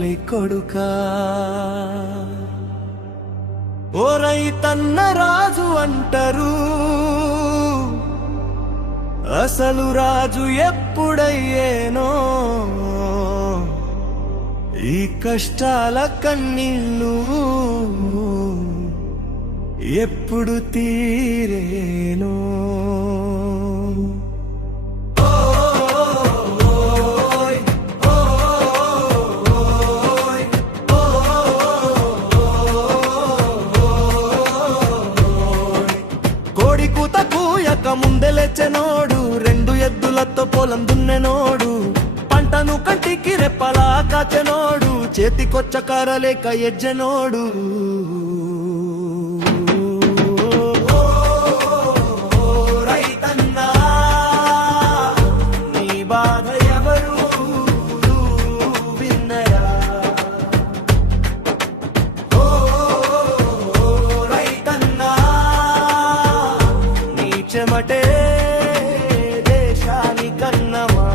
తల్లి కొడుకా ఓ రైతన్న రాజు అంటారు అసలు రాజు ఎప్పుడయ్యేనో ఈ కష్టాల కన్నీళ్ళు ఎప్పుడు తీరేనో కోడి కూత కూయక ముందే లేచెనోడు రెండు ఎద్దులతో పొలం దున్నెనోడు పంటను కంటికి రెప్పలా కాచెనోడు చేతికొచ్చ కారలేక ఎజ్జెనోడు చెమటే దేశాని కన్నమా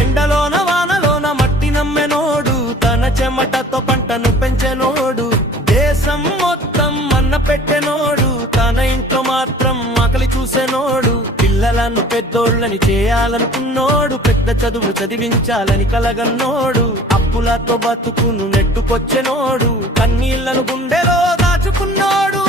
ఎండలోన వానలోన మట్టి నమ్మెనోడు తన చెమటతో పంటను పెంచెనోడు దేశం మొత్తం మన్న పెట్టెనోడు తన ఇంట్లో మాత్రం ఆకలి చూసెనోడు పిల్లలను పెద్దోళ్ళని చేయాలనుకున్నోడు పెద్ద చదువు చదివించాలని కలగన్నోడు అప్పులతో బతుకును నెట్టుకొచ్చెనోడు కన్నీళ్లను గుండెలో దాచుకున్నోడు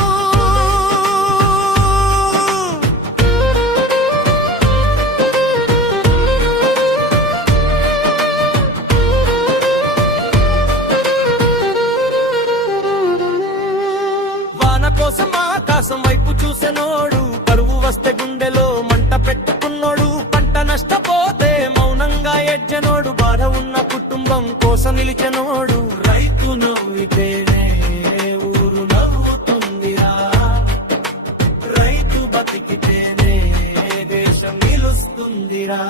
కోసం ఆకాశం వైపు చూసెనోడు కరువు వస్తే గుండెలో మంట పెట్టుకున్నోడు పంట నష్టపోతే మౌనంగా ఎడ్జెనోడు బాధ ఉన్న కుటుంబం కోసం నిలిచెనోడు రైతు నవ్వితేనే ఊరు నవ్వుతుందిరా రైతు బతికితేనే దేశం నిలుస్తుందిరా